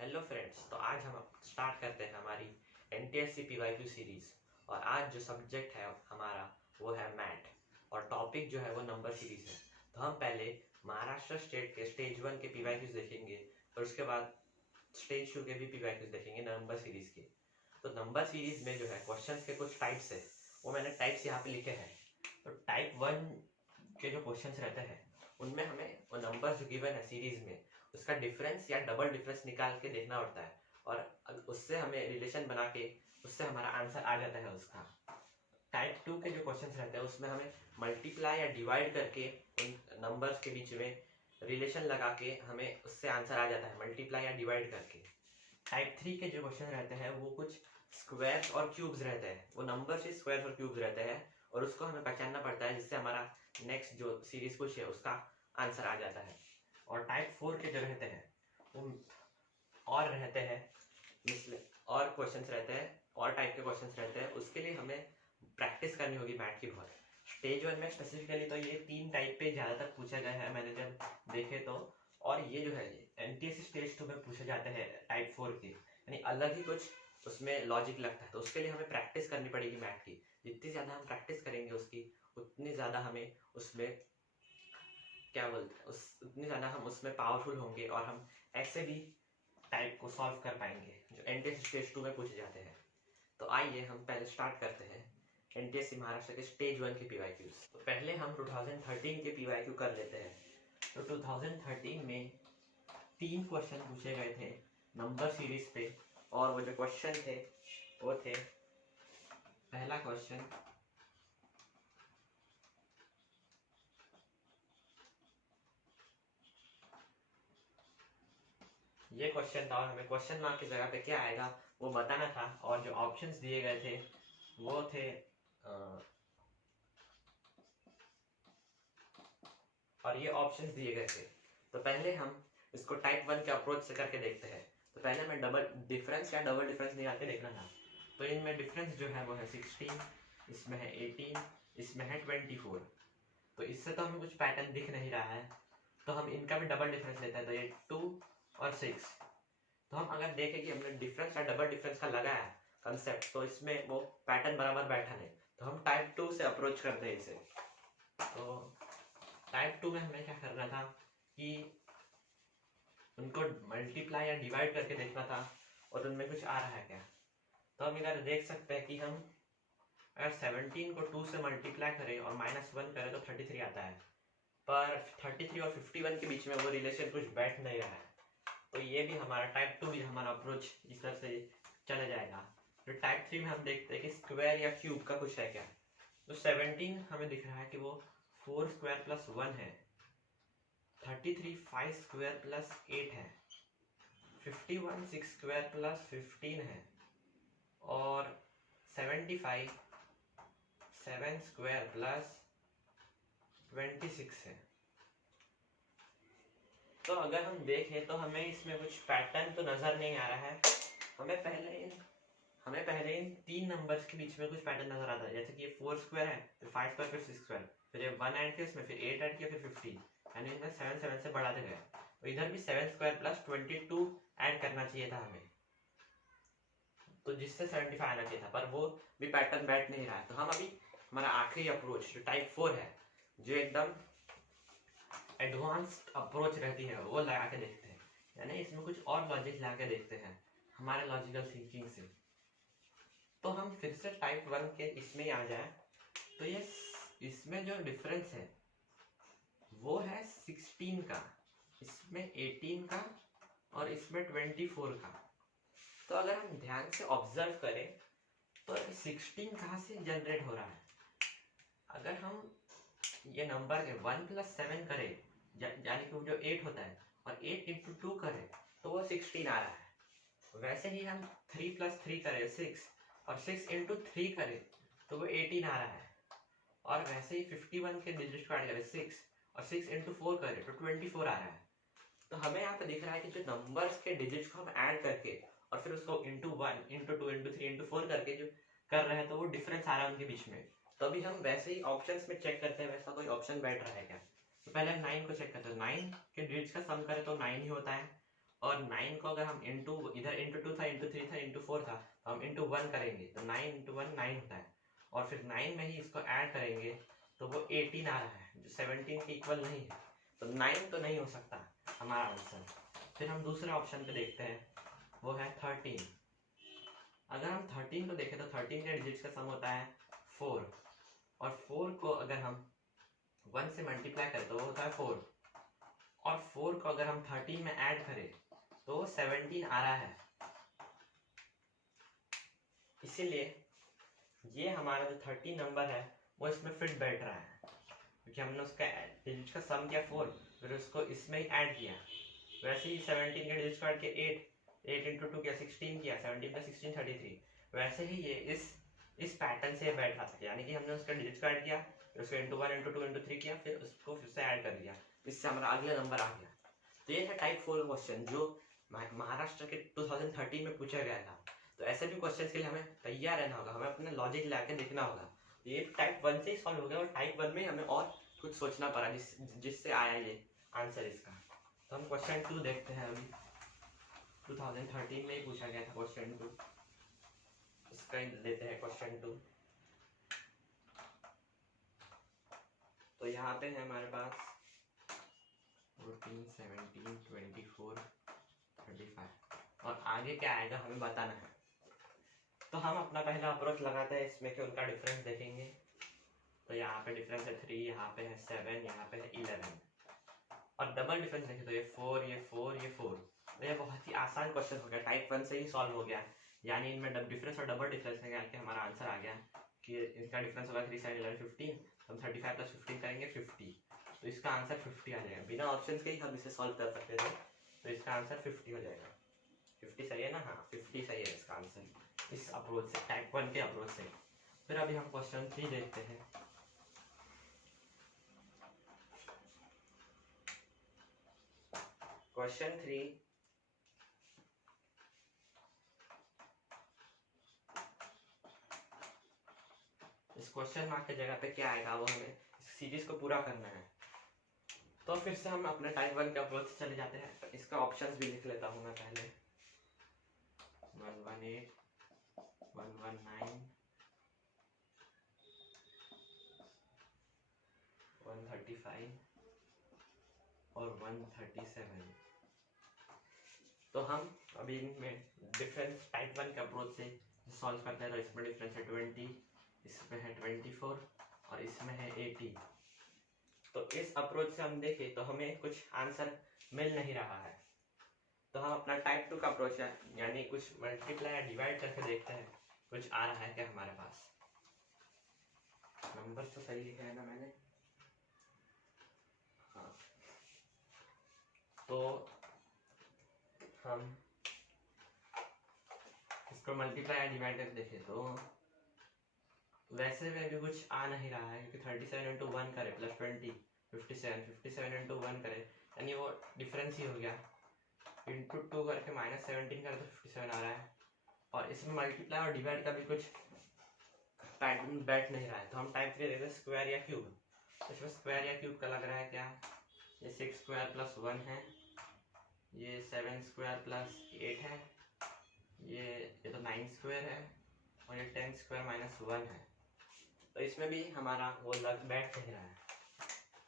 Hello friends, तो आज हम स्टार्ट करते हैं हमारी एनटीएससी पीवाईक्यू सीरीज। और आज जो सब्जेक्ट है हमारा वो है मैथ, और टॉपिक जो है वो नंबर सीरीज है। तो हम पहले महाराष्ट्र स्टेट के स्टेज 1 के पीवाईक्यूज देखेंगे और उसके बाद स्टेज 2 के भी पीवाईक्यूज देखेंगे नंबर सीरीज के। तो नंबर सीरीज में जो है क्वेश्चंस के कुछ टाइप्स है, वो मैंने टाइप्स यहाँ पे लिखे हैं। तो टाइप 1 के जो क्वेश्चंस रहते हैं उनमें हमें वो नंबर जो गिवन है सीरीज में उसका डिफरेंस या डबल डिफरेंस निकाल के देखना पड़ता है, और उससे हमें रिलेशन बना के उससे हमारा आंसर आ जाता है उसका। टाइप 2 के जो क्वेश्चंस रहते हैं उसमें हमें मल्टीप्लाई या डिवाइड करके उन नंबर्स के बीच में रिलेशन लगा के हमें उससे आंसर आ जाता है मल्टीप्लाई या डिवाइड करके। टाइप 3 के जो क्वेश्चन रहते हैं वो कुछ स्क्वायर्स और क्यूब्स रहते हैं, वो नंबर से स्क्वायर्स और क्यूब्स रहते हैं और उसको हमें पहचानना पड़ता है जिससे हमारा नेक्स्ट जो सीरीज कुछ है उसका आंसर आ जाता है। और टाइप 4 के जो रहते हैं वो और रहते हैं, और क्वेश्चंस रहते हैं, और टाइप के क्वेश्चंस रहते हैं, उसके लिए हमें प्रैक्टिस करनी होगी मैथ की बहुत। स्टेज 1 में स्पेसिफिकली तो ये 3 टाइप पे ज़्यादातर पूछा गया है मैंने जब देखे तो। और ये जो है एनटीएससी स्टेज 2 में पूछे जाते हैं टाइप 4 के, यानी अलग ही कुछ उसमें लॉजिक लगता है। तो उसके लिए हमें प्रैक्टिस करनी पड़ेगी मैथ की। जितनी ज़्यादा हम प्रैक्टिस करेंगे उसकी उतनी ज़्यादा हमें उसमें क्या बोलते हैं उतनी ज़्यादा हम उसमें पावरफुल होंगे और हम ऐसे भी टाइप को सॉल्व कर पाएंगे जो एनटीएससी स्टेज 2 में पूछे जाते हैं। तो आइए हम पहले स्टार्ट करते हैं एनटीएससी महाराष्ट्र के स्टेज 1 के पीवाईक्यूज। तो पहले हम 2013 के पीवाईक्यू कर लेते हैं। तो 2013 में 3 क्वेश्चन पूछे गए थे नंबर सीरीज पे, और वो जो क्वेश्चन थे वो थे, पहला क्वेश्चन ये क्वेश्चन था, और हमें क्वेश्चन मार्क की जगह पे क्या आएगा वो बताना था। और जो ऑप्शंस दिए गए थे वो थे और ये ऑप्शंस दिए गए थे। तो पहले हम इसको टाइप 1 के अप्रोच से करके देखते हैं। तो पहले हमें डबल डिफरेंस या डबल डिफरेंस निकाल के देखना था। तो इनमें डिफरेंस जो है वो है 16, इसमें है 18, इसमें है 24। तो इससे तो हमें कुछ पैटर्न दिख नहीं रहा है, तो हम इनका भी डबल डिफरेंस लेते हैं। तो ये 2 और 6। तो हम अगर देखें कि हमने डिफरेंस या डबल डिफरेंस का लगाया कंसेप्ट, तो इसमें वो पैटर्न बराबर बैठा नहीं, तो हम टाइप 2 से अप्रोच करते हैं इसे। तो टाइप 2 में हमें क्या करना था कि उनको मल्टीप्लाई या डिवाइड करके देखना था और उनमें कुछ आ रहा है क्या। तो हम इधर देख सकते हैं कि हम अगर 17 को 2 से मल्टीप्लाई करें और -1 करें तो 33 आता है, पर 33 और 51 के बीच में वो रिलेशन कुछ बैठ नहीं रहा है। तो ये भी हमारा टाइप 2 भी हमारा अप्रोच इस तरह से चला जाएगा। तो टाइप 3 में हम देखते हैं कि स्क्वायर या क्यूब का कुछ है क्या। तो 17 हमें दिख रहा है कि वो 4 स्क्वायर प्लस 1 है, 33 5 स्क्वायर प्लस 8 है, 51 6 स्क्वायर प्लस 15 है, और 75 7 स्क्वायर प्लस 26 है। तो अगर हम देखें तो हमें इसमें कुछ पैटर्न तो नजर नहीं आ रहा है। हमें पहले इन 3 नंबर्स के बीच में कुछ पैटर्न नजर आता है, जैसे कि ये 4 स्क्वायर है, फिर 5 स्क्वायर, फिर 6 स्क्वायर, फिर ये 1 ऐड किया, इसमें फिर 8 ऐड किया, फिर 15, यानी इसमें 7 7 से बढ़ाते गए। तो इधर भी 7 स्क्वायर प्लस 22 ऐड करना चाहिए था हमें, तो जिससे 75 आना चाहिए था, पर वो भी पैटर्न बैठ नहीं रहा है। तो हम अभी हमारा आखिरी अप्रोच जो टाइप 4 है, जो एकदम एडवांस्ड अप्रोच रहती है, वो लगा के देखते हैं, यानी इसमें कुछ और लॉजिक लगा के देखते हैं हमारे लॉजिकल थिंकिंग से। तो हम फिर से टाइप 1 के इसमें ही आ जाए। तो ये इसमें जो डिफरेंस है वो है 16 का, इसमें 18 का, और इसमें 24 का। तो अगर हम ध्यान से ऑब्जर्व करें तो 16 कहाँ से जनरेट हो रहा है। अगर हम ये नंबर के 1 + 7 करें, यानी कि वो जो 8 होता है, और 8 × 2 करें तो वो 16 आ रहा है। वैसे ही हम 3 + 3 करें 6, और 6 × 3 करें तो वो 18 आ रहा है। और वैसे ही 51 के डिजिट को ऐड करें 6, और 6 × 4 करें तो 24 आ रहा है। तो हमें यहाँ पे दिख रहा है कि जो नंबर्स के डिजिट्स को हम ऐड करके और फिर उसको × 1 × 2 × 3 × 4 करके जो कर रहे हैं, तो वो डिफरेंस आ रहा है उनके बीच में। तो अभी हम वैसे ही ऑप्शंस में चेक करते हैं वैसा कोई ऑप्शन बैठ रहा है क्या। तो पहले हम 9 को चेक करते हैं। 9 के डिजिट्स का सम करें तो 9 ही होता है, और 9 को अगर हम इंटू, इधर इंटू 2 था, इंटू 3 था, इंटू 4 था, तो हम इंटू 1 करेंगे तो 9 इंटू 1 9 होता है, और फिर 9 में ही इसको ऐड करेंगे तो वो 18 आ रहा है, जो 17 के इक्वल नहीं है, तो 9 तो नहीं हो सकता हमारा आंसर। फिर हम दूसरे ऑप्शन पे देखते हैं, वो है 13। अगर हम 13 को देखें तो 13 के डिजिट्स का सम होता है 4, और 4 को अगर हम 1 से मल्टीप्लाई करें तो वो होता है 4, और 4 को अगर हम 13 में ऐड करें तो 17 आ रहा है। इसीलिए ये हमारा जो 13 नंबर है वो इसमें फिट बैठ रहा है, क्योंकि हमने उसका डिजिट का सम किया 4, फिर उसको इसमें ही ऐड किया। वैसे ही 17 के डिजिट को ऐड किया 8 इंटू 2 किया 16 किया, 17 प्लस 16 33। वैसे ही ये इस पैटर्न से बैठ रहा था, यानी कि हमने उसका डिजिट को ऐड किया, फिर उसको इंटू 1 इंटू 2 इंटू 3 किया, फिर उसको फिर से ऐड कर दिया, इससे हमारा अगला नंबर आ गया। तो ये था टाइप 4 क्वेश्चन जो महाराष्ट्र के 2013 में पूछा गया था। तो ऐसे भी क्वेश्चन के लिए हमें तैयार रहना होगा, हमें अपना लॉजिक लाके लिखना होगा। ये टाइप 1 से ही सॉल्व हो गया, और टाइप 1 में हमें और कुछ सोचना पड़ा जिससे आया ये आंसर इसका। तो हम क्वेश्चन 2 देखते हैं। अभी 2013 में ही पूछा गया था क्वेश्चन 2, इसका ही लेते हैं क्वेश्चन 2। तो यहाँ पे है हमारे पास 14 17 24 35, और आगे क्या आएगा हमें बताना है। तो हम अपना पहला अप्रोच लगाते हैं इसमें कि उनका डिफरेंस देखेंगे। तो यहाँ पे डिफरेंस है 3, यहाँ पे है 7, यहाँ पे है 11, और डबल डिफरेंस देखें तो ये 4 ये 4 ये 4। तो ये बहुत ही आसान क्वेश्चन हो गया, टाइप 1 से ही सॉल्व हो गया, यानी इनमें डिफरेंस और डबल डिफरेंस निकाल के हमारा आंसर आ गया कि इसका डिफरेंस होगा 3 7 11 15, हम 35 प्लस 15 करेंगे 50, तो इसका आंसर 50 आ जाएगा। बिना ऑप्शन के ही हम इसे सॉल्व कर सकते थे, तो इसका आंसर 50 हो जाएगा। 50 सही है ना? हाँ 50 सही है इसका आंसर, इस अप्रोच से, टाइप 1 के अप्रोच से। फिर अभी हम क्वेश्चन 3 देखते हैं। क्वेश्चन 3, इस क्वेश्चन मार्क की जगह पे क्या आएगा वो हमें इस सीरीज को पूरा करना है। तो फिर से हम अपने टाइप 1 के अप्रोच से चले जाते हैं। इसका ऑप्शंस भी लिख लेता हूँ मैं पहले, 118 119 135 और 137। तो हम अभी इनमें डिफरेंस टाइप 1 के अप्रोच से सॉल्व करते हैं। तो इसमें डिफरेंस है 20, इसमें है 24 और इसमें है 80। तो इस अप्रोच से हम देखें तो हमें कुछ आंसर मिल नहीं रहा है, तो हम अपना टाइप 2 का अप्रोच है, यानी कुछ मल्टीप्लाई या डिवाइड करके देखते हैं कुछ आ रहा है क्या हमारे पास। नंबर तो सही लिखा है ना मैंने? हाँ, तो हम इसको मल्टीप्लाई या डिवाइड करके देखें तो वैसे में भी कुछ आ नहीं रहा है, क्योंकि 37 इंटू 1 करे प्लस 20 57, 57 इंटू 1 करे, यानी वो डिफरेंस ही हो गया। इंटू 2 करके माइनस 17 करे तो 57 आ रहा है, और इसमें मल्टीप्लाई और डिवाइड का भी कुछ पैटर्न बैठ नहीं रहा है। तो हम टाइप 3 देते हैं स्क्वायर या क्यूब। तो इसमें स्क्वायर या क्यूब का लग रहा है क्या? ये 6 स्क्वायर प्लस 1 है, ये 7 स्क्वायर प्लस 8 है, ये तो 9 स्क्वायर है, और ये 10 स्क्वायर माइनस 1 है। तो इसमें भी हमारा वो बैठ नहीं रहा है,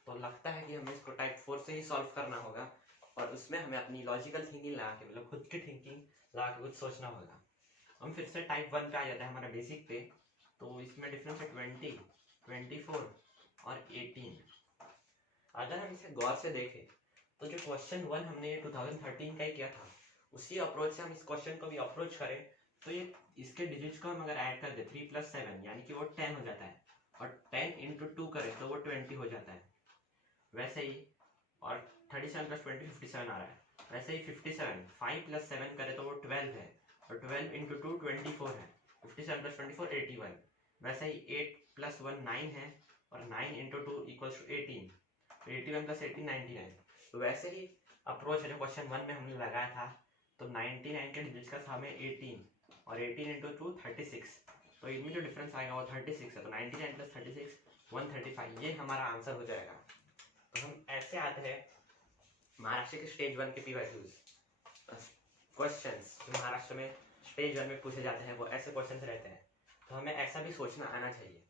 तो लगता है कि हमें इसको टाइप 4 से ही सॉल्व करना होगा, और उसमें हमें अपनी लॉजिकल थिंकिंग लगा के, मतलब खुद की थिंकिंग लगा के कुछ सोचना होगा। हम फिर से टाइप 1 पे आ जाते हैं हमारा बेसिक पे। तो इसमें डिफरेंस है 20, 24 और 18। अगर हम इसे गौर से देखें तो जो क्वेश्चन 1 हमने 2013 का ही किया था, उसी अप्रोच से हम इस क्वेश्चन को भी अप्रोच करें तो ये इसके डिजिट्स को हम अगर ऐड कर दे 3 + 7 यानी कि वो 10 हो जाता है, और 10 इंटू 2 करें तो वो 20 हो जाता है। वैसे ही, और 37 + 20 57 आ रहा है। वैसे ही 57 5 + 7 करें तो वो 12 है, और 12 इंटू 2 24 है। 57 + 24 81। वैसे ही 8 + 1 9 है, और 9 इंटू 2 = 18। 81 + 18 99। तो वैसे ही अप्रोच है जो क्वेश्चन 1 में हमने लगाया था। तो 99 के डिजिट्स का सम है 18, और 18 इंटू 2 36। तो इनमें जो डिफरेंस आएगा वो 36 है। तो 99 + 36 135, ये हमारा आंसर हो जाएगा। तो हम ऐसे आते हैं महाराष्ट्र के स्टेज 1 के पी वैल्यूज। क्वेश्चंस जो महाराष्ट्र में स्टेज 1 में पूछे जाते हैं वो ऐसे क्वेश्चंस रहते हैं, तो हमें ऐसा भी सोचना आना चाहिए।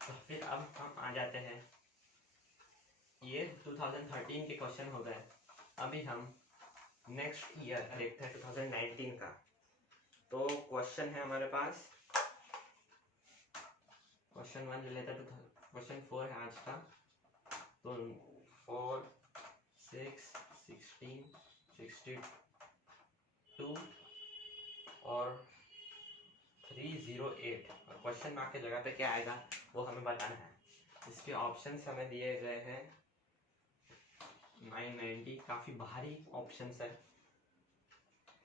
तो फिर अब हम आ जाते हैं, ये 2013 के क्वेश्चन हो गए। अभी हम नेक्स्ट ईयर देखते हैं 2019 का। तो क्वेश्चन है हमारे पास, क्वेश्चन 1 ले लेते हैं, तो क्वेश्चन 4 है आज का। तो 4, 6, 16, 62 और 308, और क्वेश्चन मार्क की जगह पे क्या आएगा वो हमें बताना है। इसके ऑप्शंस हमें दिए गए हैं 990, काफ़ी भारी ऑप्शंस है,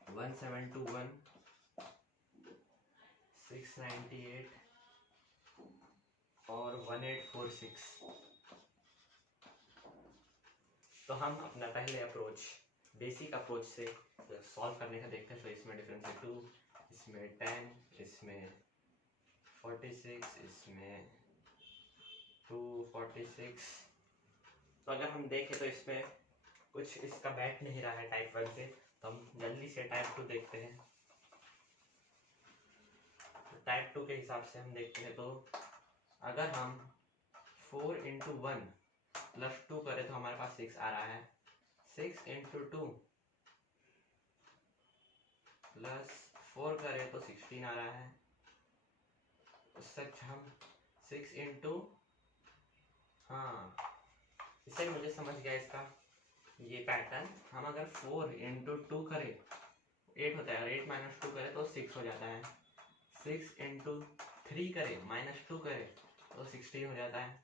1721, 698 और 1846। तो हम अपना पहले अप्रोच, बेसिक अप्रोच से सॉल्व करने का देखते हैं। तो इसमें डिफरेंस है 2, इसमें 10, इसमें 46, इसमें 246। तो अगर हम देखें तो इसमें कुछ इसका बैठ नहीं रहा है टाइप 1 से, तो हम जल्दी से टाइप 2 देखते हैं। तो टाइप 2 के हिसाब से हम देखते हैं, तो अगर हम 4 × 1 + 2 करें तो हमारे पास 6 आ रहा है। 6 × 2 + 4 करें तो 16 आ रहा है। उससे हम 6 × हाँ, इससे मुझे समझ गया इसका ये पैटर्न। हम अगर 4 × 2 करें 8 होता है, और 8 - 2 करें तो 6 हो जाता है। 6 × 3 करें -2 करें तो 16 हो जाता है।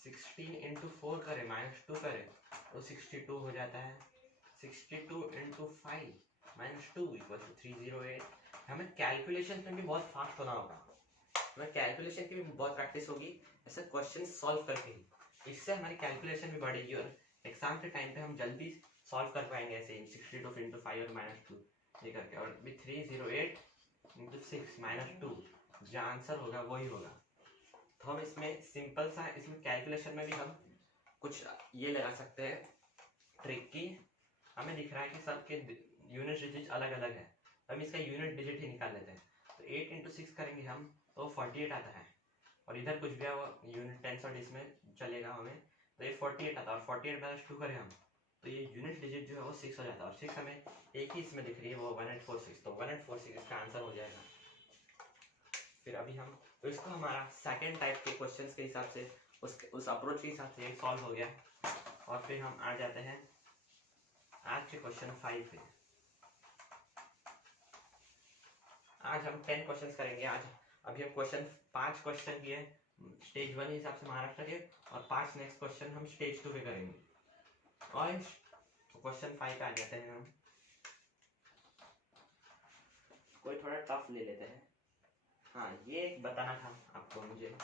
16 × 4 करें -2 करें तो 62 हो जाता है। 62 × 5 -2 = 308। हमें कैलकुलेशन में भी बहुत फास्ट होना होगा, हमें कैलकुलेशन की भी बहुत प्रैक्टिस होगी ऐसे क्वेश्चन सॉल्व करके ही। इससे हमारी कैलकुलेशन भी बढ़ेगी और एग्जाम के टाइम पे हम जल्दी सॉल्व कर पाएंगे ऐसे ही 62 × 5 और -2 ये करके। और भी 308 × 6 - 2 जो आंसर होगा वही होगा। तो हम इसमें सिंपल सा, इसमें कैलकुलेशन में भी हम कुछ ये लगा सकते हैं ट्रिक की। हमें दिख रहा है कि सबके यूनिट डिजिट अलग अलग है, हम इसका यूनिट डिजिट ही निकाल लेते हैं। तो 8 × 6 करेंगे हम तो 48 आता है, और इधर कुछ भी यूनिट टेंस और इसमें चलेगा हमें, तो ये 48 आता है। और 48 - 2 करें हम तो ये यूनिट डिजिट जो है वो 6 हो जाता है, और 6 हमें एक ही इसमें दिख रही है वो 1846, तो 1846 इसका आंसर हो जाएगा। फिर अभी हम, तो इसको हमारा सेकेंड टाइप के क्वेश्चंस के हिसाब से उस अप्रोच के हिसाब से सॉल्व हो गया। और फिर हम आ जाते हैं आज के क्वेश्चन 5 पे। आज हम 10 क्वेश्चंस करेंगे। आज अभी हम 5 क्वेश्चन किए स्टेज 1 के हिसाब से महाराष्ट्र के, और 5 नेक्स्ट क्वेश्चन हम स्टेज 2 पे करेंगे। और क्वेश्चन 5 पे आ जाते हैं हम, कोई थोड़ा टफ ले लेते हैं। हाँ, ये बताना था आपको मुझे,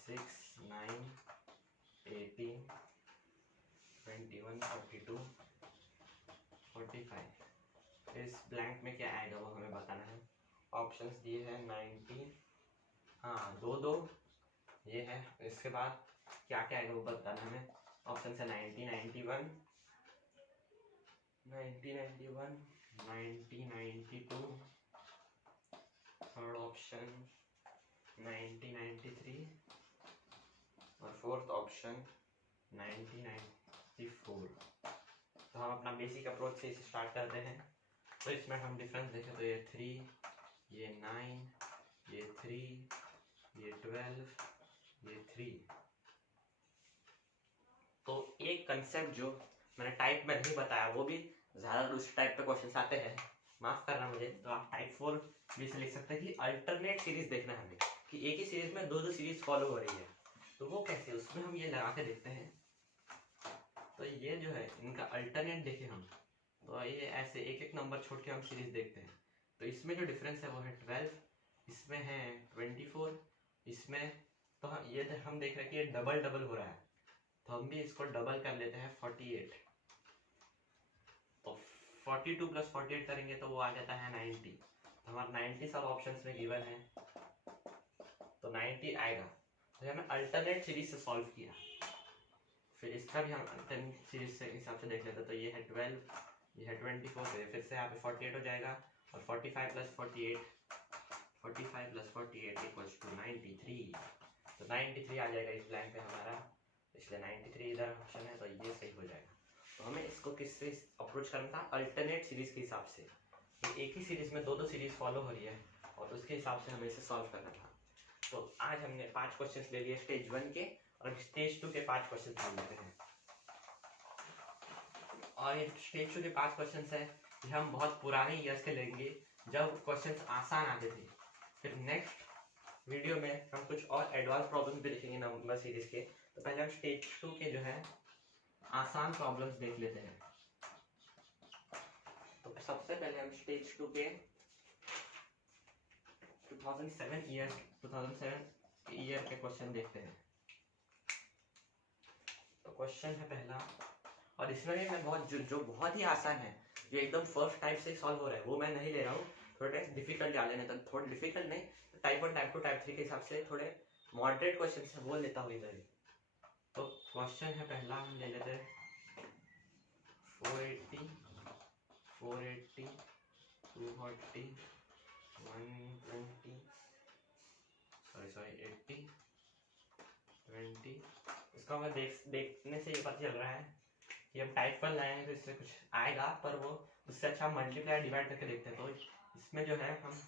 6, 9, 18, 21, 42, 45, इस ब्लैंक में क्या आएगा वो हमें बताना है। ऑप्शंस दिए हैं 90, हाँ 2 ये है। इसके बाद क्या क्या आएगा वो बताना हमें। ऑप्शन है 90, 91, 90, 91, 90, 92, थर्ड ऑप्शन 90, 93 और फोर्थ ऑप्शन 90, 94। तो हम अपना बेसिक अप्रोच से इसे स्टार्ट करते हैं। तो इसमें हम डिफरेंस देखें तो ये 3, ये 9, ये 3, ये 12, ये 3। तो एक कंसेप्ट जो मैंने टाइप में नहीं बताया, वो भी ज़्यादा दूसरे टाइप पे क्वेश्चन आते हैं, माफ़ करना मुझे। तो आप टाइप 4 भी से लिख सकते हैं कि अल्टरनेट सीरीज देखना है हमें, कि एक ही सीरीज में 2 सीरीज फॉलो हो रही है, तो वो कैसे, उसमें हम ये लगा के देखते हैं। तो ये जो है इनका अल्टरनेट देखें हम, तो ये ऐसे एक एक नंबर छोड़ के हम सीरीज देखते हैं। तो इसमें जो डिफरेंस है वो है 12, इसमें है 24, इसमें तो ये हम देख रहे हैं कि ये डबल डबल हो रहा है, तो हम भी इसको डबल कर लेते हैं 48। तो 42 + 48 करेंगे तो वो आ जाता है 90। तो हमारा 90 सब ऑप्शंस में गिवन है, तो 90 आएगा। तो हमने अल्टरनेट सीरीज से सॉल्व किया। फिर इसका भी हम अल्टरनेट सीरीज से हिसाब से देख लेते हैं। तो ये है 12, ये है 24 है, फिर से यहाँ पे 48 हो जाएगा और 45 प्लस 48 इक्वल्स टू 93। तो 93 आ जाएगा इस ब्लैंक पे हमारा, इसलिए 93 इधर ऑप्शन है, तो ये सही हो जाएगा। तो हमें इसको किससे अप्रोच करना था, अल्टरनेट सीरीज के हिसाब से। तो एक ही सीरीज में दो सीरीज फॉलो हो रही है और उसके हिसाब से हमें इसे सॉल्व करना था। तो आज हमने 5 क्वेश्चंस ले लिए स्टेज 1 के और स्टेज 2 के 5 क्वेश्चंस ले लेते हैं। और ये स्टेज 2 के 5 क्वेश्चंस है, ये हम बहुत पुराने ईयर्स के लेंगे जब क्वेश्चंस आसान आते थे। फिर नेक्स्ट वीडियो में हम कुछ और एडवांस प्रॉब्लम्स भी देखेंगे नंबर सीरीज के। तो पहले हम स्टेज 2 के जो है आसान प्रॉब्लम्स देख लेते हैं। तो सबसे पहले हम स्टेज 2 के 2007 ईयर के क्वेश्चन देखते हैं। तो क्वेश्चन है पहला, और इसमें भी मैं जो बहुत ही आसान है, जो एकदम फर्स्ट टाइप से सॉल्व हो रहा है, वो मैं नहीं ले रहा हूँ। थोड़े डिफिकल्ट डाले नहीं, तो थोड़े डिफिकल्ट नहीं, टाइप 1 टाइप 2 टाइप 3 के हिसाब से थोड़े मॉडरेट क्वेश्चन है वो लेता हूँ इधर। तो क्वेश्चन है पहला, हम ले लेते हैं 480 240 120 80 20। इसका हमें देखने से ये पता चल रहा है कि हम टाइप 1 लाएंगे तो इससे कुछ आएगा, पर वो उससे अच्छा मल्टीप्लाई डिवाइड करके देखते हैं। तो इसमें जो है हम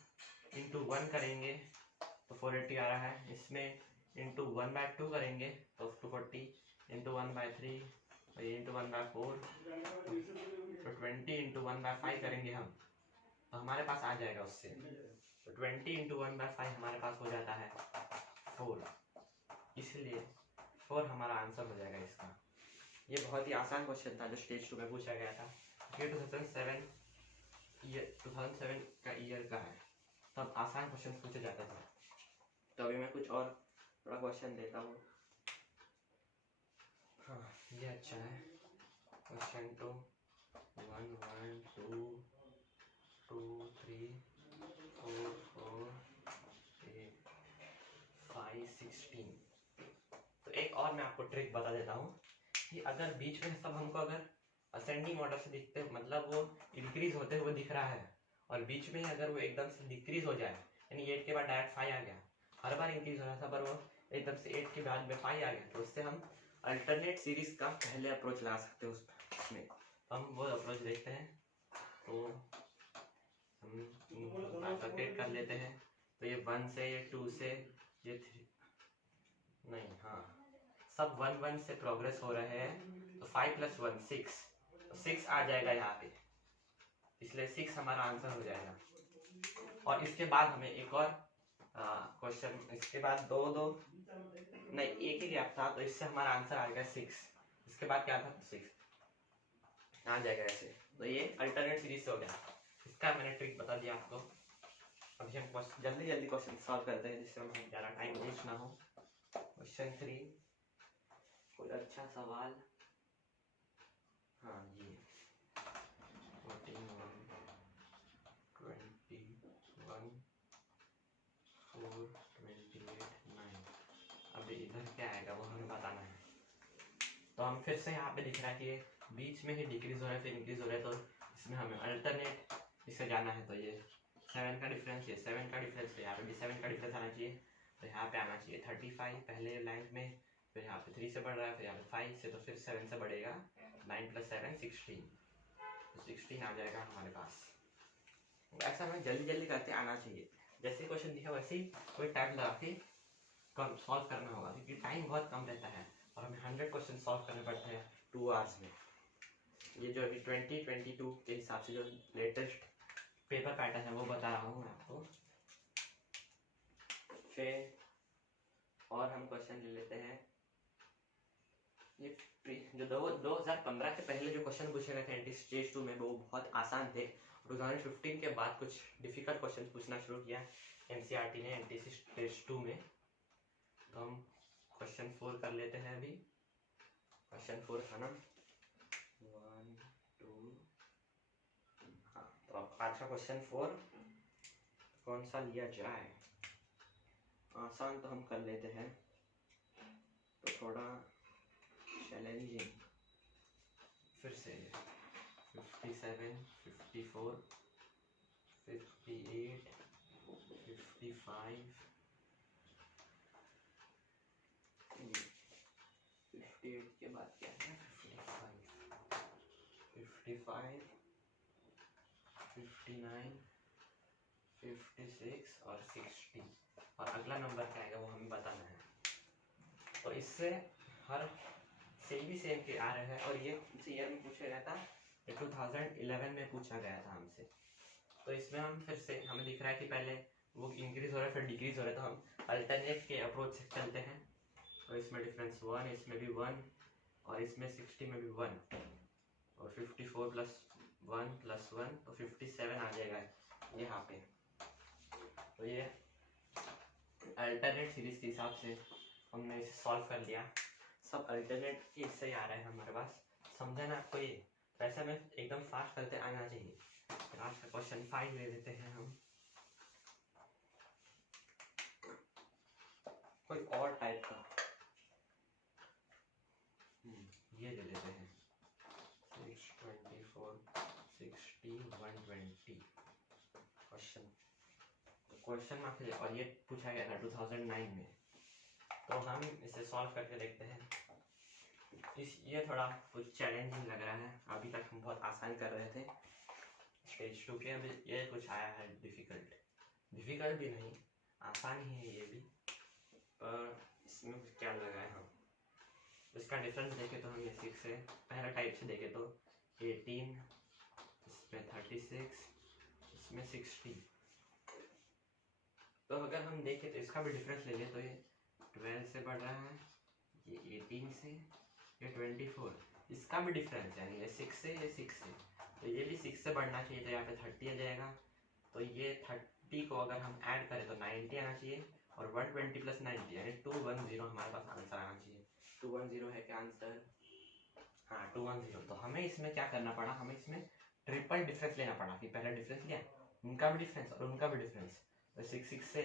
इंटू 1 करेंगे तो 480 आ रहा है, इसमें इंटू 1/2 करेंगे तो 240, इंटू 1/3 और ये इंटू 1/4, तो 20 इंटू 1/5 करेंगे हम, तो हमारे पास आ जाएगा उससे। तो 20 इंटू 1/5 हमारे पास हो जाता है 4, इसलिए 4 हमारा आंसर हो जाएगा इसका। ये बहुत ही आसान क्वेश्चन था जो स्टेज 2 में पूछा गया था। ये 2007 का ईयर का है, तब आसान क्वेश्चन पूछे जाते थे। तो अभी मैं कुछ और थोड़ा क्वेश्चन देता हूँ। हाँ, ये अच्छा है। क्वेश्चन 2 1 1 2 2 3 4 4 8 5 16। तो एक और मैं आपको ट्रिक बता देता हूँ कि अगर बीच में सब हमको अगर असेंडिंग ऑर्डर से दिखते, मतलब वो इंक्रीज होते हुए दिख रहा है, और बीच में अगर वो एकदम से डिक्रीज हो जाए, यानी 8 के बाद डायरेक्ट 5 आ गया, हर बार इंक्रीज हो रहा था पर वो एकदम से 8 के बाद में 5 आ गया, तो उससे हम अल्टरनेट सीरीज का पहले अप्रोच ला सकते हैं उसमें। हम वो अप्रोच देखते हैं। तो हम बाइफरकेट कर लेते हैं। तो ये 1 से, ये 2 से, ये 3 नहीं, हाँ सब 1 1 से प्रोग्रेस हो रहे हैं। तो 5 + 1 6, तो 6 आ जाएगा यहाँ पे, इसलिए 6 हमारा आंसर हो जाएगा। और इसके बाद हमें एक और क्वेश्चन, इसके बाद दो नहीं, एक ही गैप था, तो इससे हमारा आंसर आ गया 6। इसके बाद क्या था, 6 आ जाएगा ऐसे। तो ये अल्टरनेट सीरीज से हो गया। इसका मैंने ट्रिक बता दिया आपको। अभी हम जल्दी क्वेश्चन सॉल्व करते हैं जिससे हमें ज़्यादा टाइम वेस्ट ना हो। क्वेश्चन 3, कोई अच्छा सवाल। हाँ, ये 41 21 4 28 9। अभी इधर क्या आएगा वो हमें बताना है। तो हम फिर से यहाँ पे दिख रहा है कि बीच में ही डिक्रीज हो रहा है, फिर इंक्रीज हो रहा है, तो इसमें हमें अल्टरनेट इससे जाना है। तो ये 7 का डिफरेंस, ये 7 का डिफरेंस, तो यहाँ पे भी 7 का डिफरेंस आना चाहिए। तो यहाँ पे आना चाहिए 35 पहले लाइन में, फिर यहाँ पे 3 से बढ़ रहा है, फिर यहाँ पे 5 से, तो फिर 7 से बढ़ेगा। 9 + 7 16, तो 16 आ जाएगा हमारे पास। ऐसा हमें जल्दी करते आना चाहिए। जैसे क्वेश्चन दिखा वैसे ही कोई टाइम लगा के सॉल्व करना होगा, क्योंकि टाइम बहुत कम रहता है और हमें 100 क्वेश्चन सॉल्व करने पड़ते हैं 2 आवर्स में। ये जो अभी 2022 के हिसाब से जो लेटेस्ट पेपर पैटर्न है वो बता रहा हूँ मैं आपको। फिर और हम क्वेश्चन ले लेते हैं। ये जो 2015 के पहले जो क्वेश्चन पूछे गए थे स्टेज 2 में, वो बहुत आसान थे। 2015 के बाद कुछ डिफिकल्ट क्वेश्चन पूछना शुरू किया एनसीईआरटी ने एनटीसी स्टेज 2 में। तो हम क्वेश्चन 4 कर लेते हैं अभी। क्वेश्चन 4 था ना 1 2। हाँ, तो आज का क्वेश्चन 4 कौन सा लिया जाए? आसान तो हम कर लेते हैं, तो थोड़ा चैलेंजिंग फिर से 57, 54, 58, 55, 58 के बाद क्या है 55, 59, 56 और 60 और अगला नंबर क्या आएगा वो हमें बताना है। तो इससे हर सेम के आ रहे हैं और ये ईयर में पूछा गया था, 2011 में पूछा गया था हमसे। तो इसमें हम फिर से हमें दिख रहा है कि पहले वो इंक्रीज हो रहा है फिर डिक्रीज हो रहा है, तो हम अल्टरनेट के अप्रोच से चलते हैं। तो इसमें डिफरेंस 1, इसमें भी 1 और इसमें 60 में भी 1 और 54 प्लस 1 प्लस 1 तो 57 आ जाएगा यहाँ पे। तो ये अल्टरनेट सीरीज के हिसाब से हमने इसे सॉल्व कर लिया। सब अल्टरनेट के इससे ही आ रहा है हमारे पास, समझा ना आपको ये? वैसे में एकदम फास्ट करते आना चाहिए। आज का क्वेश्चन 5 ले लेते हैं हम, कोई और टाइप का ये ले लेते हैं 6, 24, 60, 120 क्वेश्चन। क्वेश्चन मार्क और ये पूछा गया था 2009 में। तो हम इसे सॉल्व करके देखते हैं। ये थोड़ा कुछ चैलेंजिंग लग रहा है, अभी तक हम बहुत आसान कर रहे थे स्टेज 2 के, अभी ये कुछ आया है डिफिकल्ट भी नहीं, आसान ही है ये भी, पर इसमें क्या लगाए हम। इसका डिफरेंस देखें तो हम ये 6 से पहला टाइप से देखें तो 18, इसमें 36, इसमें 60। तो अगर हम देखें तो इसका भी डिफरेंस ले लें तो ये 12 से बढ़ रहा है, ये 18 से, ये 24, इसका भी डिफरेंस यानी ये 6 से, ये 6 से, तो ये भी 6 से बढ़ना चाहिए, तो यहाँ पे 30 आ जाएगा। तो ये 30 को अगर हम ऐड करें तो 90 आना चाहिए और 120 प्लस 90 यानी 210 हमारे पास आंसर आना चाहिए। 210 है क्या आंसर? हाँ 210। तो हमें इसमें क्या करना पड़ा, हमें इसमें ट्रिपल डिफरेंस लेना पड़ा कि पहला डिफरेंस लिया, उनका भी डिफरेंस और उनका भी डिफरेंस, तो 6 से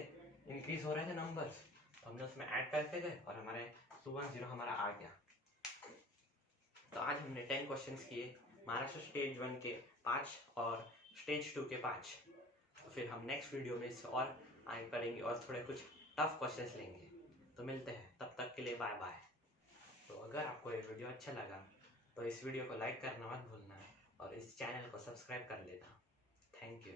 इंक्रीज हो रहे थे नंबर्स, तो हमने उसमें ऐड करते गए और हमारे 210 हमारा आ गया। तो आज हमने 10 क्वेश्चंस किए, महाराष्ट्र स्टेज 1 के 5 और स्टेज 2 के 5। तो फिर हम नेक्स्ट वीडियो में इससे और आगे करेंगे और थोड़े कुछ टफ क्वेश्चंस लेंगे। तो मिलते हैं, तब तक के लिए बाय बाय। तो अगर आपको ये वीडियो अच्छा लगा तो इस वीडियो को लाइक करना मत भूलना और इस चैनल को सब्सक्राइब कर लेना। Thank you.